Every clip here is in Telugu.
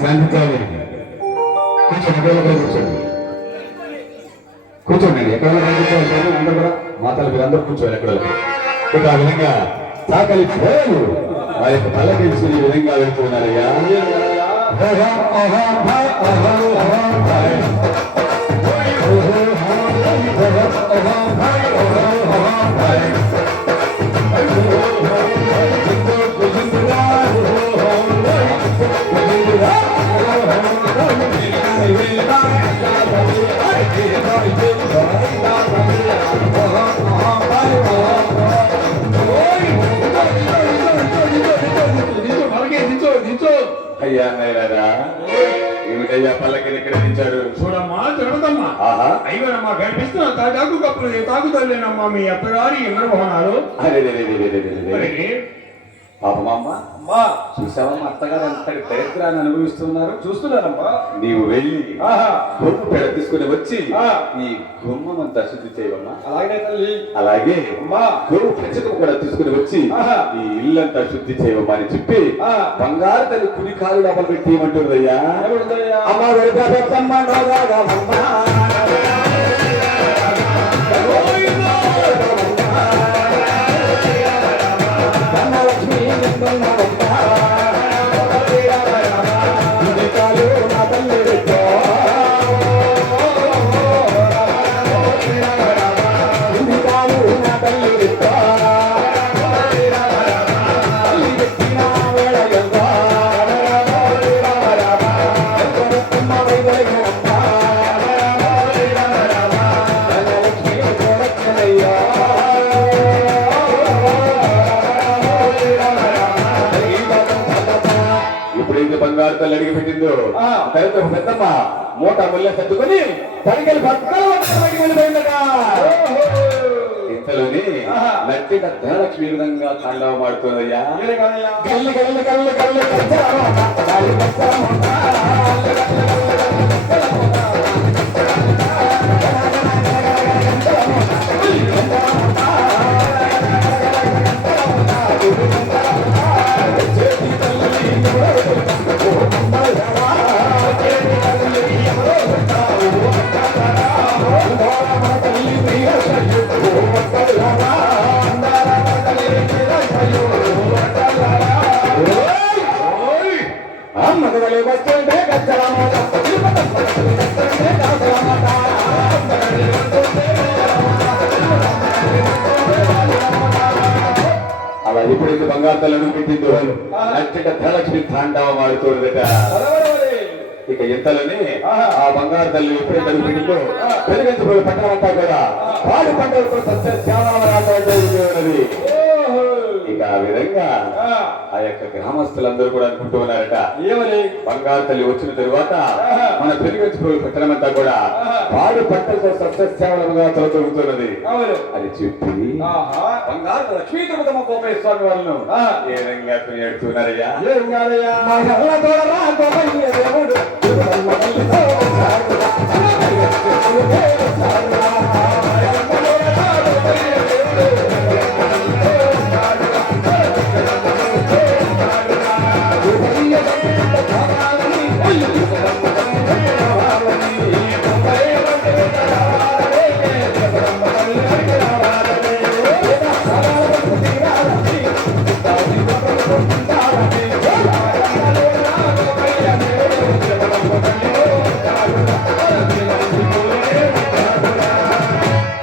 శాంతించాలి. కూర్చోండి, కూర్చోండి. ఎక్కడ శాంతించాలి అందరూ కూడా మాతలు మీరందరూ కూర్చోవాలి ఎక్కడ. ఇక ఆ విధంగా సాకలి పేరు వారి యొక్క తలకించి ఈ విధంగా వెళ్తున్నారయ్యా. అయ్యా నైరారా ఏమిటయ్యా పల్లకి ఇక్కడ దించాడు చూడమ్మా తిరగదమ్మా. అయ్యనమ్మా కనిపిస్తున్నా తాగు కప్పులు తాగుతలేనమ్మా మీ అత్తగారి ఇంద్రమోహనాలు. పాపమమ్మ చూసావమ్మా అత్తగారు అంతటి దరిద్రాన్ని అనుభవిస్తున్నారు. చూస్తున్నారమ్మా. నీవు వెళ్ళి గొప్ప పెడ తీసుకుని వచ్చి ఈ గుమ్మం అంతా శుద్ధి చేయవమ్మా. అలాగే తల్లి. అలాగే గొప్ప పెంచకం కూడా తీసుకుని వచ్చి ఈ ఇల్లంతా శుద్ధి చేయవమ్మా అని చెప్పి బంగారు తల్లి కుడి కాలు లోపల పెట్టి ఏమంటుందయ్యా. అమ్మా బంగారు తల్లి అడిగి పెట్టిందో తల్లితో పెద్దమ్మ మూట ముళ్ళ సర్దుకొని తడికలు పక్కన వెళ్ళిపోయిందట. ఇంతలోని నట్టిట ధనలక్ష్మి విధంగా తాండవ మాడుతుందయ్యా. కళ్ళు కళ్ళు కళ్ళు కళ్ళు అలా ఎప్పుడైతే బంగారు తల్లను పెట్టిందో నచ్చట ధనలక్ష్మి తాండవ మాడుతోందట. ఇక ఇంతలోనే ఆ బంగారు తల్లి ఎప్పుడైతే అడుగు పెట్టిందో పెరిగించబోయే పట్టణం అంతా కూడా పాడు పంటలతో సత్య శ్యామరాజు. ఇక ఆ విధంగా ఆ యొక్క గ్రామస్తులందరూ కూడా అనుకుంటూ ఉన్నారట, ఏమని బంగారు తల్లి వచ్చిన తరువాత మన పెరుగంచుకోలు పట్టణమంతా కూడా పాడు పంటలతో సస్యశ్యామలంగా తొలతొలుగుతున్నది అని చెప్పి బంగారు లక్ష్మీ తిరుపతమ్మ కోపయ్య స్వామి వాళ్ళను ఏ విధంగా కొనియాడుతున్నారయ్యా.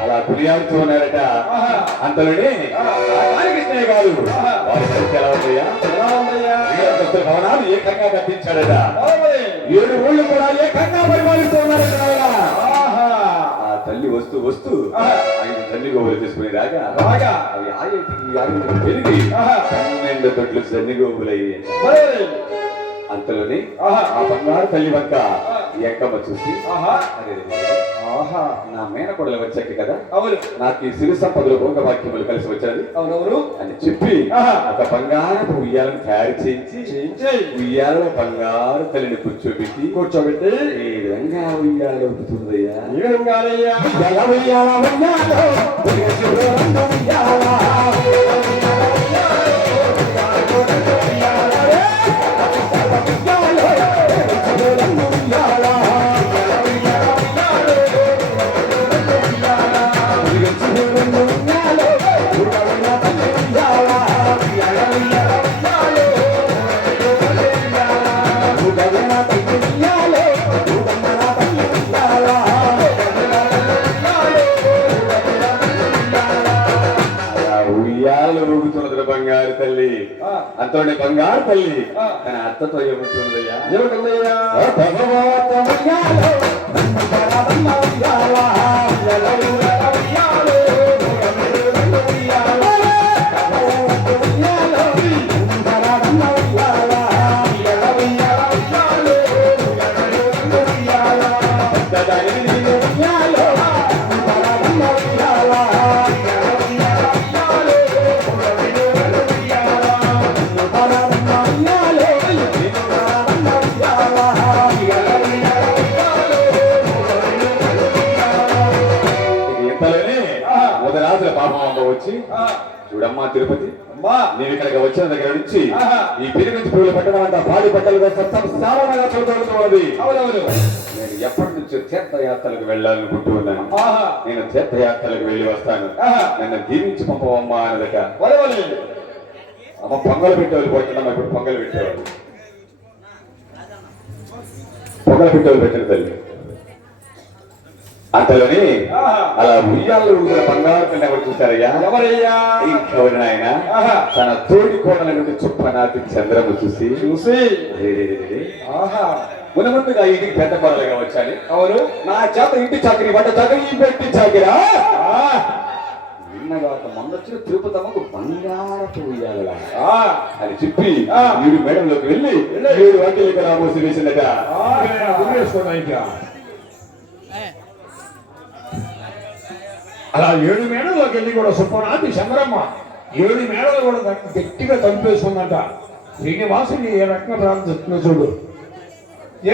అలా కొనియాడుతూ ఉన్నారట. అంతలోనే కృష్ణయ్య గారు వారి పరిస్థితి ఎలా ఉందయ్యా? భవనాలు ఏకంగా కట్టించాడట. 7 ఊళ్ళు కూడా ఏకంగా పరిపాలిస్తూ ఉన్నారట. ఆ తల్లి వస్తూ వస్తూ ఆయన తల్లి గోవులు తీసుకుని రాగా అవి ఆయేటికి పెరిగి 12 తొట్లు జన్ని గోవులయ్యి. అంతలోనే ఆ బంగారు తల్లి వంక ఎంకమ్మ చూసి, నా మేనకొడలు వచ్చాక కదా నాకు ఈ సిరి సంపదలు భోగ వాక్యములు కలిసి వచ్చాది అని చెప్పి ఒక బంగారపు ఉయ్యాలను తయారు చేయించి ఉయ్యాలలో బంగారు తల్లిని కూర్చోబెట్టి ఈ విధంగా ఉయ్యాలు అవుతుందయ్యా. బంగారు తల్లి అంతలోనే బంగారు తల్లి తన అత్తతో ఏముంటుందయ్యా? చూడమ్మా తిరుపతి, నేను ఇక్కడికి వచ్చిన దగ్గర నుంచి ఈ పెరుగంచి పురుగులు పట్టడం పాడి పట్టలుగా సత్సంసారంగా చూడగలుగుతున్నది. నేను ఎప్పటి నుంచో తీర్థయాత్రలకు వెళ్ళాలనుకుంటూ ఉన్నాను. నేను తీర్థయాత్రలకు వెళ్ళి వస్తాను, నన్ను దీవించి పంపవమ్మా అన్నదట. అమ్మ పొంగలు పెట్టేవాళ్ళు పోతున్నామ్మా, ఇప్పుడు పొంగలు పెట్టేవాళ్ళు పెట్టిన తల్లి. అంతలోని అలా ఉయ్యాల్లో ఊసిన బంగారు కన్నా ఎవరు చూశారయ్యా? ఎవరు నాయన? తన తోడి కోడల చుప్ప నాటి చంద్రము చూసి ముందుగా ఇంటికి పెద్ద కోడలుగా వచ్చాలి. అవును, నా చేత ఇంటి చాకరీ వంట చాకరీ పెట్టి చాకిరా నిన్నగా మొన్నొచ్చిన తిరుపతమ్మకు బంగారపు ఉయ్యాలలా అని చెప్పి 7 మేడంలోకి వెళ్ళి 7 వాటికి రామోసి వేసిందట. అలా 7 మేడలోకి వెళ్ళి కూడా సుప్పనాటి చంద్రమ్మ 7 మేడలు కూడా గట్టిగా తలుపేసుకుందంట. శ్రీనివాసుని ఏ రకంగా ప్రార్థిస్తున్నా చూడు.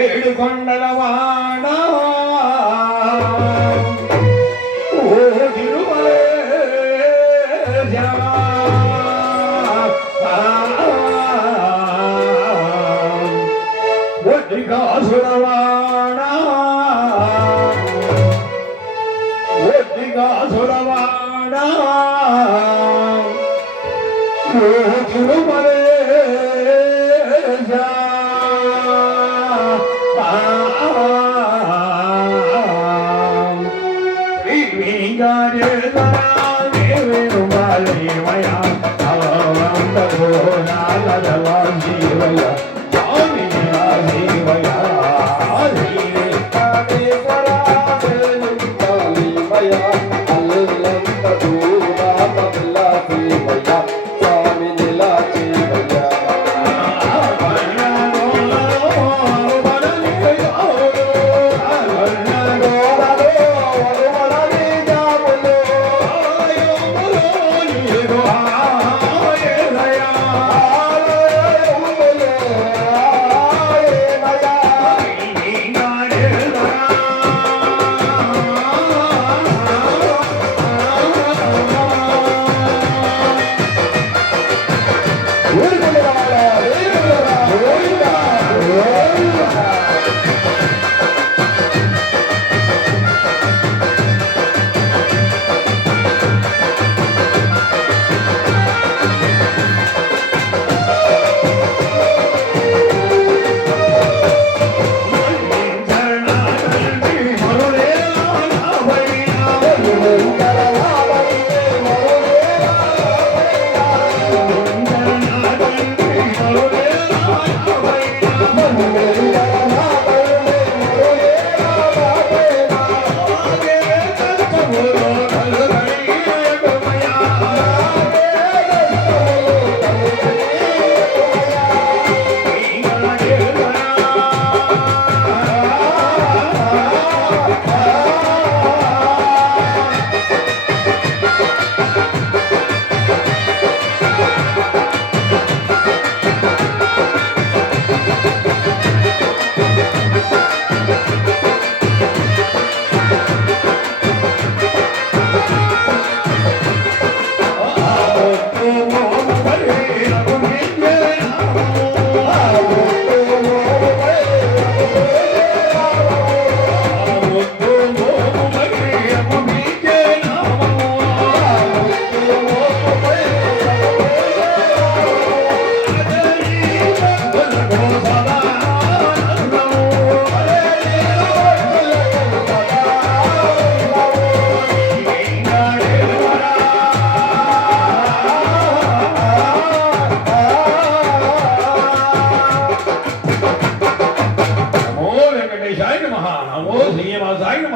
7 కొండల వాడ స్వామి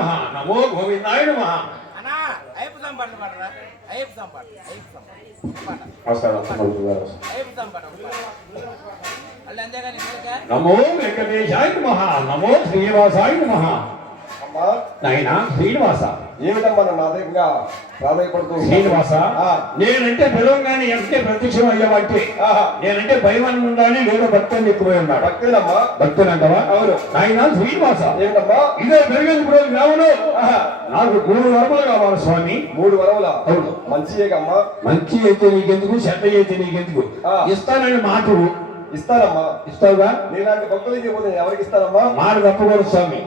నమః నమో గోవిందాయ నమః అన్నా అయ్యప్ప సంపాటలు పాడరా అయ్యప్ప సంపాటలు వస్తాడు అయ్యప్ప సంపాటలు అల్ల అంతేగాని నమో వెంకటేశాయ నమః నమో శ్రీనివాసాయ నమః అమ్మా నాయనా శ్రీనివాస ఏమిటమ్మా నన్ను అధికంగా ప్రాధాన్యపడుతూ శ్రీనివాస నేనంటే పిలవంగానే ఎంతే ప్రత్యక్షం అయ్యావంటే నేనంటే భయం ఉండాలి లేదా భక్తుని ఎక్కువై ఉన్నాడు భక్తులమ్మా భక్తులంటవా అవును నాయన శ్రీనివాస ఏమిటమ్మా ఇదే పెరిగేది ఇప్పుడు గ్రామంలో నాకు 3 వరములు కావాలి స్వామి 3 వరముల అవును మంచియేగమ్మా మంచి అయితే నీకెందుకు చెడ్డ అయితే నీకెందుకు ఇస్తానని మాట ఇస్తానమ్మా ఇస్తావుగా నీలాంటి భక్తులకి పోతే ఎవరికి ఇస్తానమ్మా మాట తప్పకూడదు స్వామి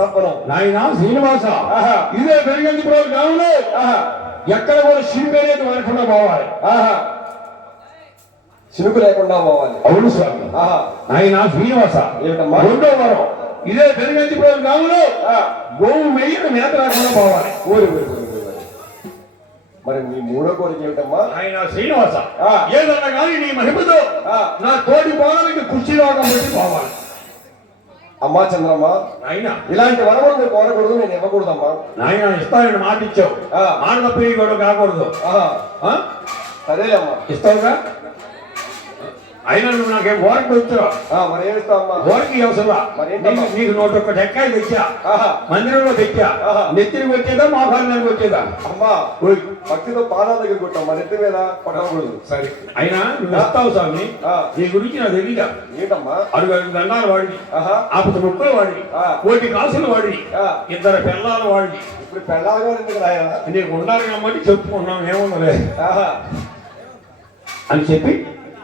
తప్పను నాయన శ్రీనివాస ఇదే పెరిగేది ఇప్పుడు గ్రామంలో ఎక్కడ కూడా శిల్పి అనేది వరకుండా పోవాలి చినుకు లేకుండా పోవాలి అవును స్వామి నాయన శ్రీనివాస ఏమిటమ్మా 2వ వరం ఇదే పెరిగేది ఇప్పుడు గ్రామంలో గోవు మెయ్యను మేత రాకుండా పోవాలి ఊరి మరి నీ 3వ కోరిక ఏమిటమ్మా ఆయన శ్రీనివాస ఏదన్నా కానీ నీ మహిమతో నా తోటి పోవడానికి కుర్చీ రోగం పెట్టి పోవాలి అమ్మా చంద్రమ్మ ఆయన ఇలాంటి వరములు నువ్వు కోరకూడదు నేను ఇవ్వకూడదమ్మా నాయన ఇస్తానని మాట ఇచ్చావు మాట తప్పి కూడా కాకూడదు సరేలేమ్మా ఇస్తావుగా అయినా నువ్వు నాకేం ఓరకు వచ్చావు మరి ఏమిస్తావమ్మా ఓరికి అవసరం నీకు 101 ఎక్కాయి తెచ్చా మందిరంలో తెచ్చా నెత్తిని కొట్టేదా మోకాళ్ళ మీద కొట్టేదా అమ్మా భక్తితో పాదాల దగ్గర కొట్టామ్మా నెత్తి మీద కొట్టకూడదు సరే అయినా నువ్వు ఇస్తావు స్వామి నీ గురించి నాకు తెలియదా ఏంటమ్మా 6 దండాలు వాడి ఆపత ముక్కలు వాడి 1 కాసులు వాడి 2 పిల్లలు వాడి ఇప్పుడు పెళ్ళాగా ఎందుకు రాయాలా నీకు ఉండాలి కాబట్టి చెప్పుకున్నాం ఏముందలే అని చెప్పి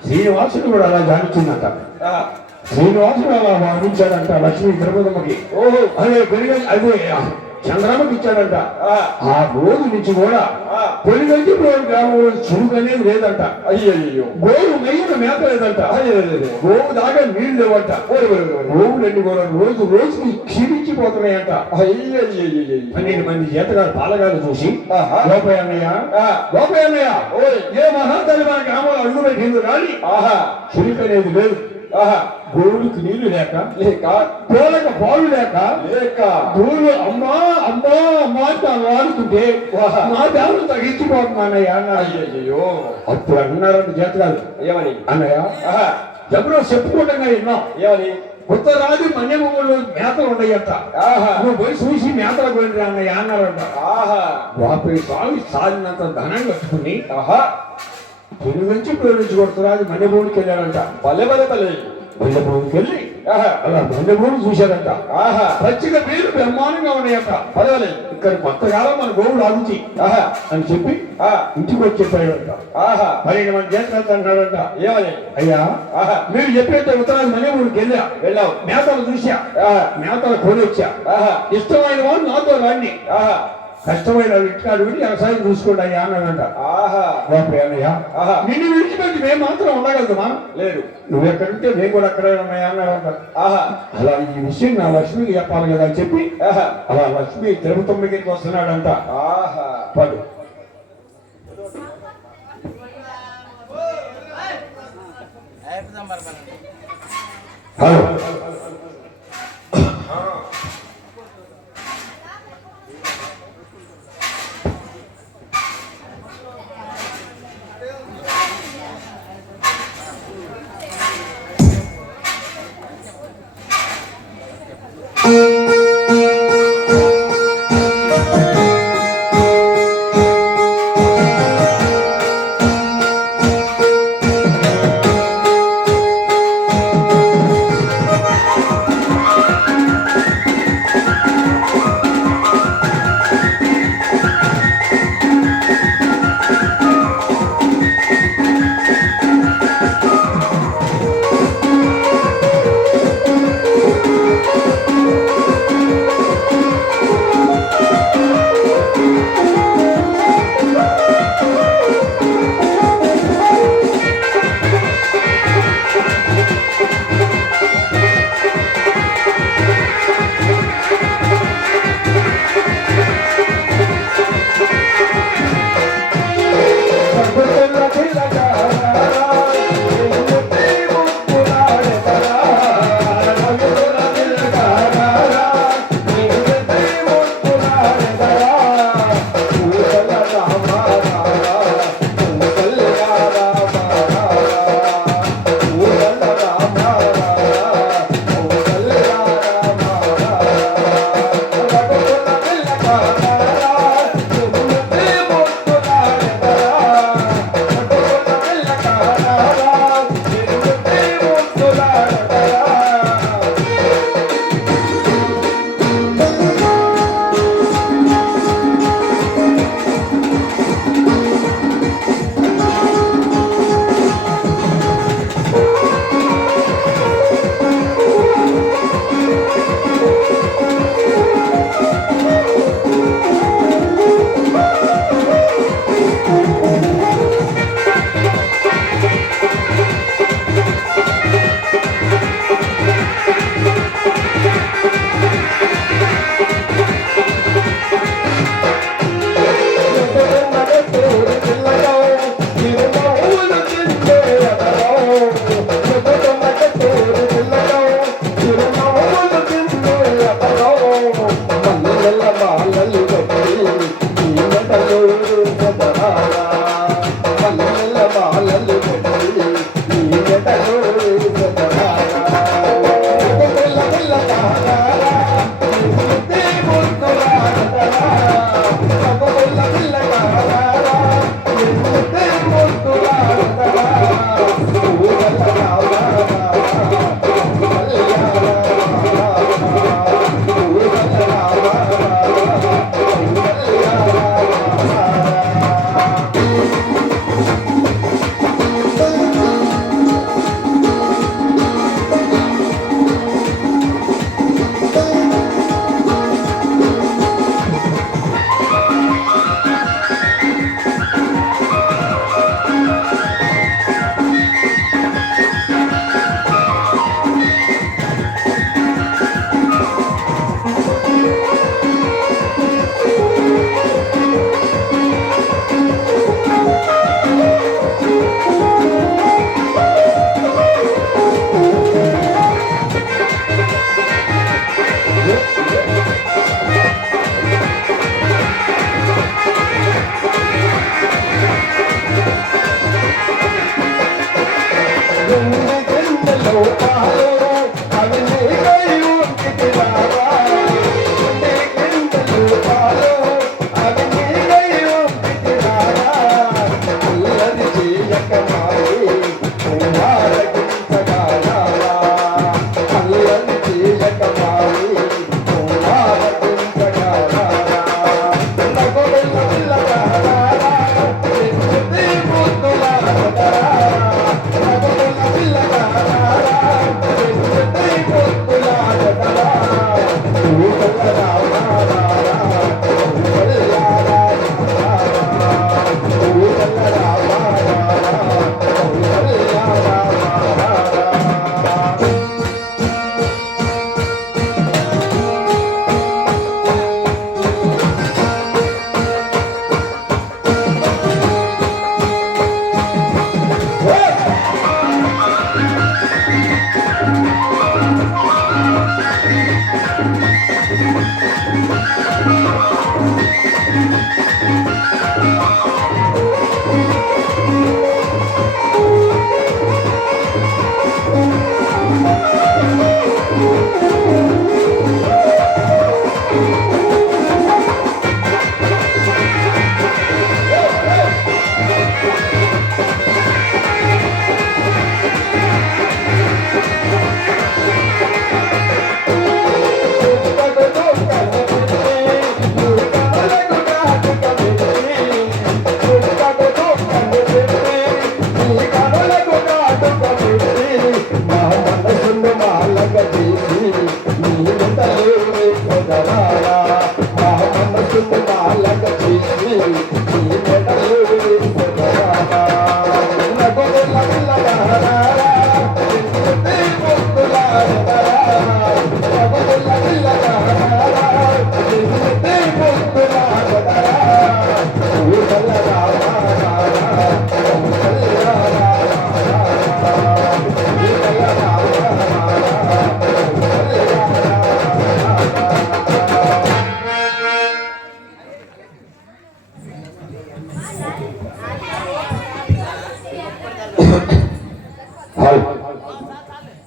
శ్రీనివాసుడు కూడా అలా జానిచ్చిందంట శ్రీనివాసుడు అలా భావించాడంట లక్ష్మీ ద్రౌపదమ్మకి అదే పెరిగి అదే చంద్రమ్మకి ఇచ్చాడంట ఆ రోజు నుంచి కూడా పెరిగంటి గ్రామంలో చురుకు అనేది లేదంట అయ్యో గోవు మెయ్యను మేత లేదంట గోవు దాకా నీళ్లు లేవంట గోవులన్నీ కూడా రోజుకి క్షీణించిపోతున్నాయంట 12 మంది చేతగారు పాలగారు చూసి గోపయ్యన్నయ్య ఏ మహాతల్లి మన గ్రామంలో అడుగు పెట్టింది కానీ చురుకు అనేది లేదు గోవులకు నీళ్లు లేక పూలకు పాలు లేక గోవులు అమ్మా అమ్మా అమ్మా వాడుతుంటే నా దేవుడు తగ్గించిపోతున్నానయ్యా అయ్యో అప్పుడు అన్నారంట చేతగారు ఏమని అన్నయ్య ఎవరో చెప్పుకోవడంగా విన్నాం ఏమని ఉత్తరాది మన్యమూలు మేతలు ఉన్నాయంట నువ్వు పోయి చూసి మేతలు పోయింది అన్నయ్య అన్నారంట వాపై స్వామి సాధినంత ధనం కట్టుకుని పులి నుంచి పులి నుంచి ఉత్తరాది మన్యమూలికి వెళ్ళాడంట మల్లెపూడికి వెళ్ళి అలా మల్లెపూడి చూశాడంట పచ్చిక పేరు బ్రహ్మాండంగా ఉన్నాయంట పర్వాలేదు ఇక్కడ కొత్తకాలం మన గోవులు అడుగుచి అని చెప్పి ఇంటికి వచ్చి చెప్పాడంట 12 మంది చేతులు అన్నాడంట ఏమని అయ్యా మీరు చెప్పేట ఉత్తరాది మల్లెపూడికి వెళ్ళావు మేతలు చూసా మేతలు కొనిచ్చా ఇష్టమైన వాళ్ళు నాతో రాండి కష్టమైన ఇంటికాడు విడి వ్యవసాయం చూసుకోండి అయ్యా అన్నాడంట అన్నయ్య నిన్ను విడిచిపెట్టి మేము మాత్రం ఉండగలుగుతామా లేదు నువ్వెక్కడుంటే మేము కూడా అక్కడే ఉన్నాయా అన్నాడంట అలా ఈ విషయం నా లక్ష్మికి చెప్పాలి కదా అని చెప్పి అలా లక్ష్మి తిరుపతికి వస్తున్నాడంట పడు అయ్యప్ప సంపాటలు హలో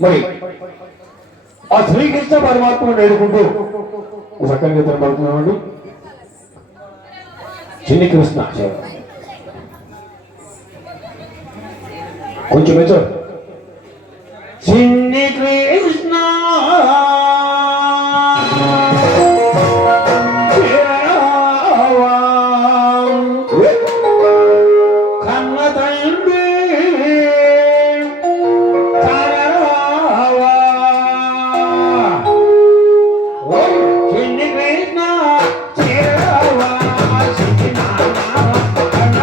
మరి ఆ శ్రీకృష్ణ పరమాత్మను వేడుకుంటూ సంకల్పితం పడుతున్నామండి. చిన్ని కృష్ణ కొంచెం మెచ్చు. చిన్ని కృష్ణ కన్న తండ్రి కరరావా. చిన్ని కృష్ణ చేరవా, చిన్ని నాన్న కన్న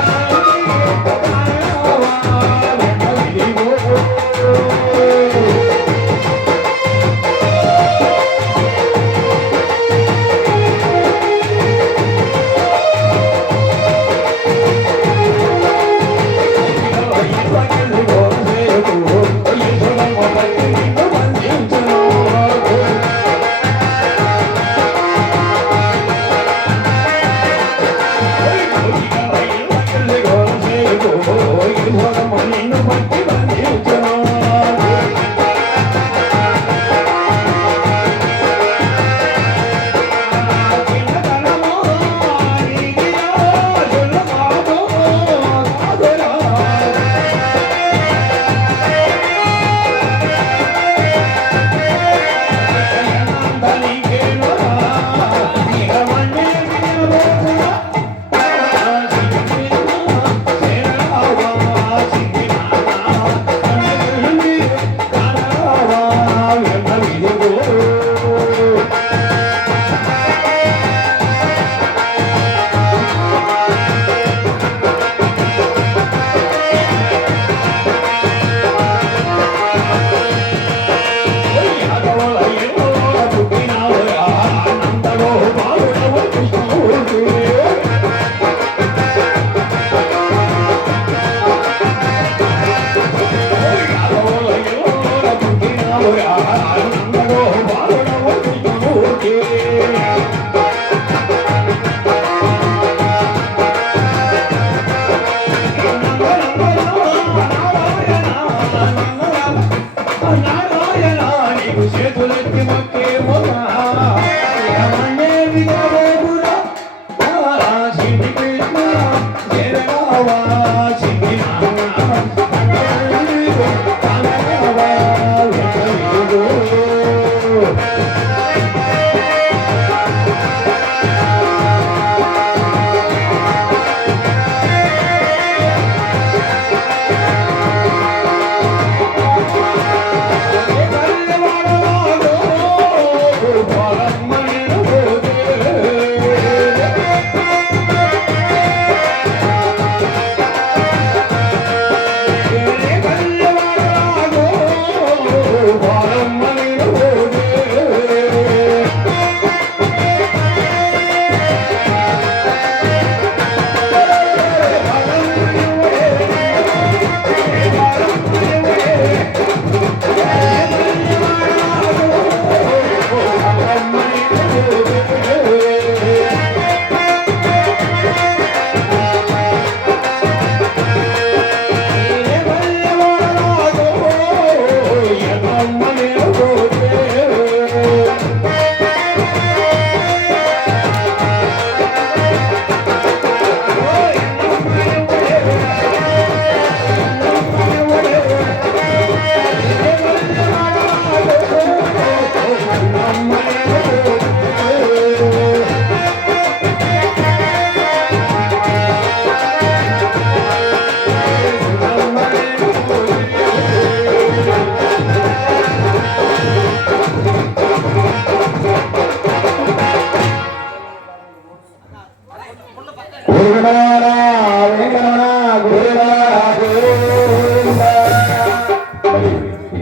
తండ్రి కరరావా.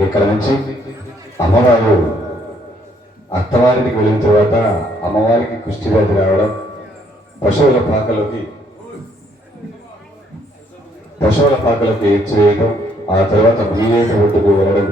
ఇక్కడ నుంచి అమ్మవారు అత్తవారికి వెళ్ళిన తర్వాత అమ్మవారికి కుష్టి వ్యాధి రావడం, పశువుల పాకలోకి ఏడ్చివేయడం, ఆ తర్వాత మీరేట ఒడ్డుకు వెళ్ళడం